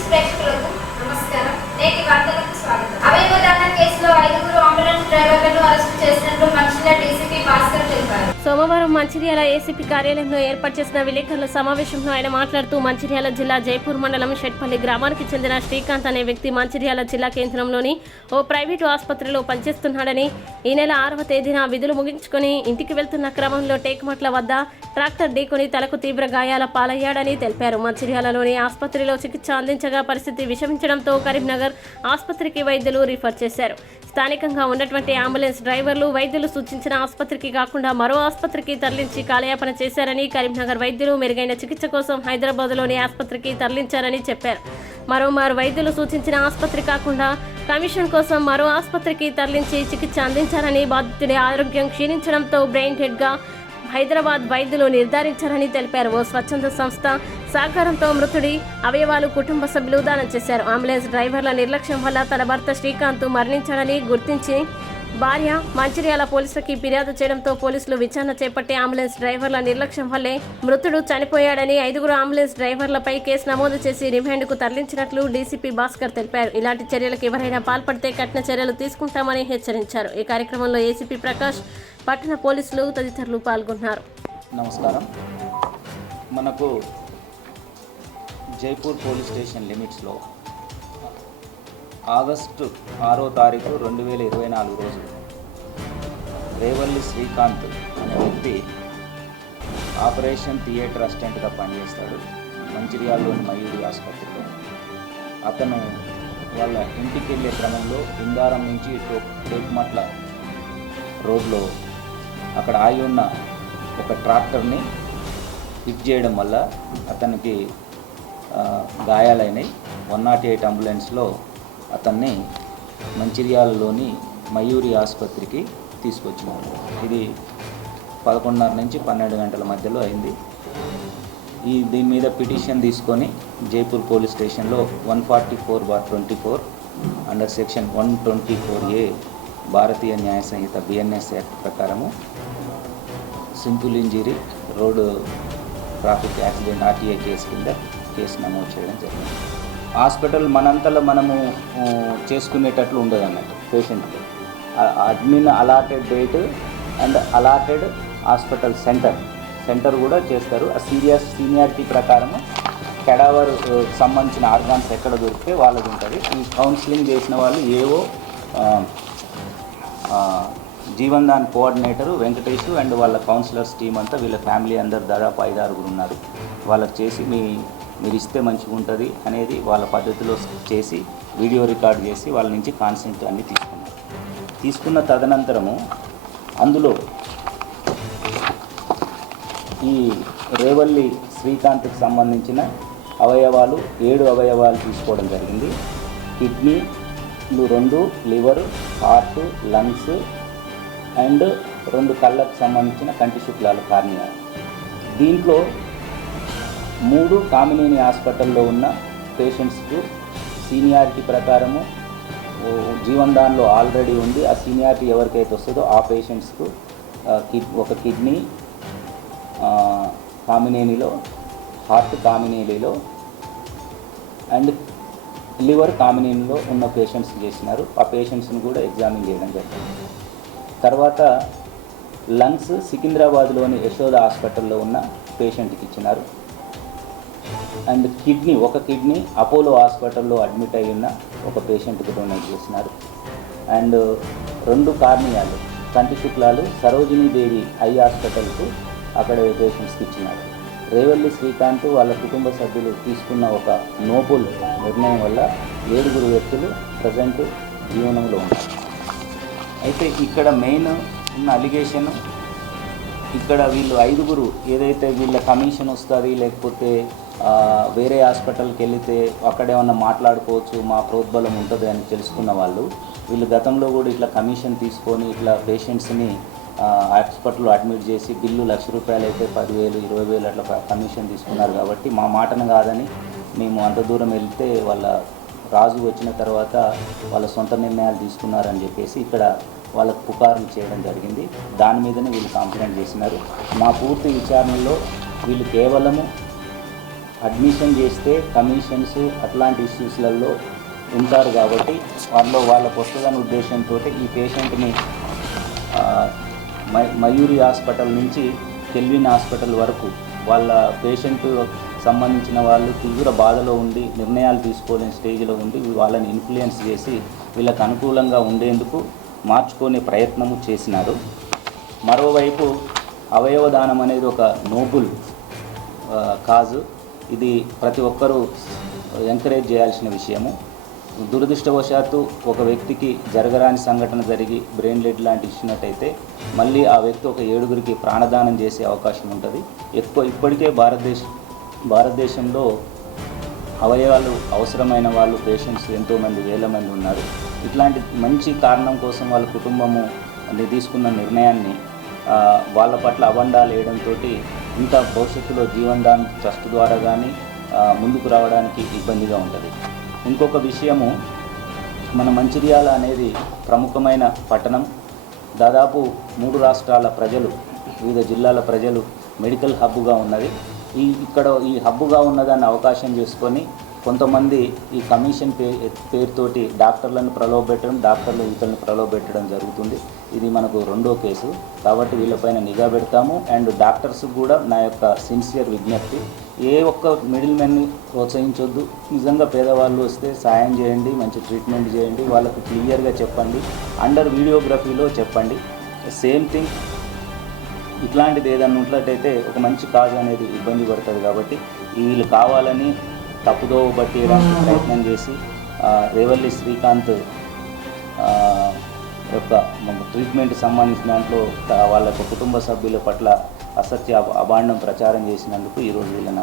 News ప్రేక్షకులకు నమస్కారం. నేటి వార్తలకు స్వాగతం. అవయవ దాన కేసులో 5 అంబులెన్స్ డ్రైవర్లను అరెస్టు చేసినట్లు మంచిర్యాల డీసీపీ భాస్కర్ తెలిపారు. సోమవారం మంచిర్యాల ఏసీపీ కార్యాలయంలో ఏర్పాటు చేసిన విలేకరుల సమావేశంలో ఆయన మాట్లాడుతూ మంచిర్యాల జిల్లా జైపూర్ మండలం షెట్పల్లి గ్రామానికి చెందిన శ్రీకాంత్ అనే వ్యక్తి మంచిర్యాల జిల్లా కేంద్రంలోని ఓ ప్రైవేటు ఆసుపత్రిలో పనిచేస్తున్నాడని, ఈ నెల 6వ తేదీన విధులు ముగించుకొని ఇంటికి వెళ్తున్న క్రమంలో టేకుమట్ల వద్ద ట్రాక్టర్ ఢీకొని తలకు తీవ్ర గాయాల పాలయ్యాడని తెలిపారు. మంచిర్యాలలోని ఆసుపత్రిలో చికిత్స అందించగా పరిస్థితి విషమించడంతో కరీంనగర్ ఆసుపత్రికి వైద్యులు రిఫర్ చేశారు. స్థానికంగా ఉన్నటువంటి అంబులెన్స్ డ్రైవర్లు వైద్యులు సూచించిన ఆసుపత్రికి కాకుండా మరో ఆసుపత్రికి తరలించి కాలయాపన చేశారని, కరీంనగర్ వైద్యులు మెరుగైన చికిత్స కోసం హైదరాబాద్లోని ఆసుపత్రికి తరలించారని చెప్పారు. మరోమారు వైద్యులు సూచించిన ఆసుపత్రి కాకుండా కమిషన్ కోసం మరో ఆసుపత్రికి తరలించి చికిత్స అందించారని, బాధితుడి ఆరోగ్యం క్షీణించడంతో బ్రెయిన్ హెడ్గా హైదరాబాద్ వైద్యులు నిర్ధారించారని తెలిపారు. ఓ స్వచ్ఛంద సంస్థ సహకారంతో మృతుడి అవయవాలు కుటుంబ సభ్యులు దానం చేశారు. అంబులెన్స్ డ్రైవర్ల నిర్లక్ష్యం వల్ల తన భర్త శ్రీకాంత్ మరణించాడని గుర్తించి భార్య మంచిర్యాల పోలీసులకి ఫిర్యాదు చేయడంతో పోలీసులు విచారణ చేపట్టి అంబులెన్స్ డ్రైవర్ల నిర్లక్ష్యం వల్లే మృతుడు చనిపోయాడని 5 అంబులెన్స్ డ్రైవర్లపై కేసు నమోదు చేసి రిమాండ్కు తరలించినట్లు డీసీపీ భాస్కర్ తెలిపారు. ఇలాంటి చర్యలకు ఎవరైనా పాల్పడితే కఠిన చర్యలు తీసుకుంటామని హెచ్చరించారు. ఈ కార్యక్రమంలో ఏసీపీ ప్రకాష్, పట్టణ పోలీసులు తదితరులు పాల్గొన్నారు. నమస్కారం. మనకు జైపూర్ పోలీస్ స్టేషన్ లిమిట్స్లో ఆగస్టు 6వ తారీఖు 2024 రోజు రేవల్లి శ్రీకాంత్ అనే వ్యక్తి ఆపరేషన్ థియేటర్ అసిస్టెంట్గా పనిచేస్తాడు మంచిర్యాలలోని మయూరి ఆసుపత్రిలో. అతను వాళ్ళ ఇంటికి వెళ్ళే క్రమంలో ఇందారం నుంచి టేకుమట్ల రోడ్లో అక్కడ ఆగి ఉన్న ఒక ట్రాక్టర్ని హిట్ చేయడం వల్ల అతనికి గాయాలైనవి. 108 అంబులెన్స్లో అతన్ని మంచిర్యాలలోని మయూరి ఆసుపత్రికి తీసుకొచ్చినారు. ఇది 11:30 నుంచి 12 గంటల మధ్యలో అయింది. దీని మీద పిటిషన్ తీసుకొని జైపూర్ పోలీస్ స్టేషన్లో 144/24 అండర్ సెక్షన్ 124A భారతీయ న్యాయ సంహిత BNS యాక్ట్ ప్రకారము simple injury road traffic accident RTA case కింద కేసు నమోదు చేయడం జరిగింది. హాస్పిటల్ మనంతలో మనము చేసుకునేటట్లు ఉండదు అన్నట్టు. పేషెంట్కి admin allotted date and allotted hospital centre కూడా చేస్తారు. ఆ సీనియారిటీ ప్రకారము కెడావర్ సంబంధించిన ఆర్గాన్స్ ఎక్కడ దొరికితే వాళ్ళది ఉంటుంది. ఈ కౌన్సిలింగ్ చేసిన వాళ్ళు ఏవో జీవన్ దాన్ కోఆర్డినేటరు వెంకటేష్ అండ్ వాళ్ళ కౌన్సిలర్స్ టీం అంతా, వీళ్ళ ఫ్యామిలీ అందరు దాదాపు 5-6 ఉన్నారు. వాళ్ళకి చేసి మీరు ఇస్తే మంచిగా ఉంటుంది అనేది వాళ్ళ పద్ధతిలో చేసి వీడియో రికార్డ్ చేసి వాళ్ళ నుంచి కాన్సెంట్ అన్నీ తీసుకున్న తదనంతరము అందులో ఈ రేవల్లి శ్రీకాంత్కి సంబంధించిన అవయవాలు 7 అవయవాలు తీసుకోవడం జరిగింది. కిడ్నీలు 2, లివర్, హార్ట్, లంగ్స్ అండ్ 2 కళ్ళకు సంబంధించిన కంటి శుక్లాలు కార్నియా. దీంట్లో 3 కామినేని హాస్పిటల్లో ఉన్న పేషెంట్స్కు సీనియారిటీ ప్రకారము జీవన్ దాన్లో ఆల్రెడీ ఉంది. ఆ సీనియారిటీ ఎవరికైతే వస్తుందో ఆ పేషెంట్స్కు ఒక కిడ్నీ కామినేనిలో, హార్ట్ కామినేనిలో అండ్ లివర్ కామినేనిలో ఉన్న పేషెంట్స్ చేసినారు. ఆ పేషెంట్స్ని కూడా ఎగ్జామిన్ చేయడం జరిగింది. తర్వాత లంగ్స్ సికింద్రాబాద్లోని యశోద హాస్పిటల్లో ఉన్న పేషెంట్కి ఇచ్చినారు. అండ్ ఒక కిడ్నీ అపోలో హాస్పిటల్లో అడ్మిట్ అయి ఉన్న ఒక పేషెంట్కి డొనేట్ చేసినారు. అండ్ 2 కార్నియాలు కంటి శుక్లాలు సరోజినీదేవి ఐ హాస్పిటల్కు అక్కడ పేషెంట్స్కి ఇచ్చినారు. రేవల్లి శ్రీకాంత్ వాళ్ళ కుటుంబ సభ్యులు తీసుకున్న ఒక నోబుల్ నిర్ణయం వల్ల 7 వ్యక్తులు ప్రజెంట్ జీవనంలో ఉన్నారు. అయితే ఇక్కడ మెయిన్ ఉన్న అలిగేషన్, ఇక్కడ వీళ్ళు 5 ఏదైతే వీళ్ళ కమిషన్ వస్తుంది, లేకపోతే వేరే హాస్పిటల్కి వెళితే అక్కడేమన్నా మాట్లాడుకోవచ్చు, మా ప్రోద్బలం ఉంటుంది అని తెలుసుకున్న వాళ్ళు, వీళ్ళు గతంలో కూడా ఇట్లా కమిషన్ తీసుకొని ఇట్లా పేషెంట్స్ని హాస్పిటల్లో అడ్మిట్ చేసి బిల్లు ₹1,00,000 అయితే 10,000, 20,000 అట్లా కమిషన్ తీసుకున్నారు. కాబట్టి మా మాటను కాదని మేము అంత దూరం వెళ్తే వాళ్ళ రాజు వచ్చిన తర్వాత వాళ్ళ సొంత నిర్ణయాలు తీసుకున్నారని చెప్పేసి ఇక్కడ వాళ్ళకు పుకార్లు చేయడం జరిగింది. దాని మీదనే వీళ్ళు కంప్లైంట్ చేసినారు. మా పూర్తి విచారణలో వీళ్ళు కేవలము అడ్మిషన్ చేస్తే కమిషన్స్ అట్లాంటి ఇష్యూస్లలో ఉంటారు కాబట్టి వాళ్ళకు వస్తుందనే ఉద్దేశంతో ఈ పేషెంట్ని మయూరి హాస్పిటల్ నుంచి కెల్విన్ హాస్పిటల్ వరకు వాళ్ళ పేషెంట్ సంబంధించిన వాళ్ళు తీవ్ర బాధలో ఉండి నిర్ణయాలు తీసుకోలేని స్టేజ్లో ఉండి వాళ్ళని ఇన్ఫ్లుయెన్స్ చేసి వీళ్ళకి అనుకూలంగా ఉండేందుకు మార్చుకునే ప్రయత్నము చేసినారు. మరోవైపు అవయవదానం అనేది ఒక నోబుల్ కాజు. ఇది ప్రతి ఒక్కరూ ఎంకరేజ్ చేయాల్సిన విషయము. దురదృష్టవశాత్తు ఒక వ్యక్తికి జరగరాని సంఘటన జరిగి బ్రెయిన్ డెడ్ లాంటి ఇచ్చినట్టయితే మళ్ళీ ఆ వ్యక్తి ఒక 7గురికి ప్రాణదానం చేసే అవకాశం ఉంటుంది. ఇప్పటికే భారతదేశంలో అవయవాలు అవసరమైన వాళ్ళు పేషెంట్స్ ఎంతోమంది వేల మంది ఉన్నారు. ఇట్లాంటి మంచి కారణం కోసం వాళ్ళ కుటుంబము తీసుకున్న నిర్ణయాన్ని వాళ్ళ పట్ల అబండాలు వేయడంతో ఇంకా భవిష్యత్తులో జీవన్ దాన్ ట్రస్ట్ ద్వారా కానీ ముందుకు రావడానికి ఇబ్బందిగా ఉంటుంది. ఇంకొక విషయము, మన మంచిర్యాల అనేది ప్రముఖమైన పట్టణం. దాదాపు 3 రాష్ట్రాల ప్రజలు, వివిధ జిల్లాల ప్రజలు మెడికల్ హబ్గా ఉన్నది. ఈ హబ్గా ఉన్నదాన్ని అవకాశం చేసుకొని కొంతమంది ఈ కమిషన్ పేరుతోటి డాక్టర్లను ప్రలోభపెట్టడం, డాక్టర్లు ఇతరులను ప్రలోభపెట్టడం జరుగుతుంది. ఇది మనకు 2వ కేసు కాబట్టి వీళ్ళపైన నిఘా పెడతాము. అండ్ డాక్టర్స్ కూడా నా యొక్క సిన్సియర్ విజ్ఞప్తి, ఏ ఒక్క మిడిల్ మ్యాన్ని ప్రోత్సహించొద్దు. నిజంగా పేదవాళ్ళు వస్తే సాయం చేయండి, మంచి ట్రీట్మెంట్ చేయండి, వాళ్ళకు క్లియర్గా చెప్పండి, అండర్ వీడియోగ్రఫీలో చెప్పండి. సేమ్ థింగ్ ఇట్లాంటిది ఏదన్నా ఉన్నట్లయితే ఒక మంచి కాజ్ అనేది ఇబ్బంది పడుతుంది. కాబట్టి వీళ్ళు కావాలని తప్పుదో పట్టేయడానికి ప్రయత్నం చేసి రేవల్లి శ్రీకాంత్ యొక్క ట్రీట్మెంట్ సంబంధించిన దాంట్లో వాళ్ళ కుటుంబ సభ్యుల పట్ల అసత్య అభాండం ప్రచారం చేసినందుకు ఈరోజు వీళ్ళని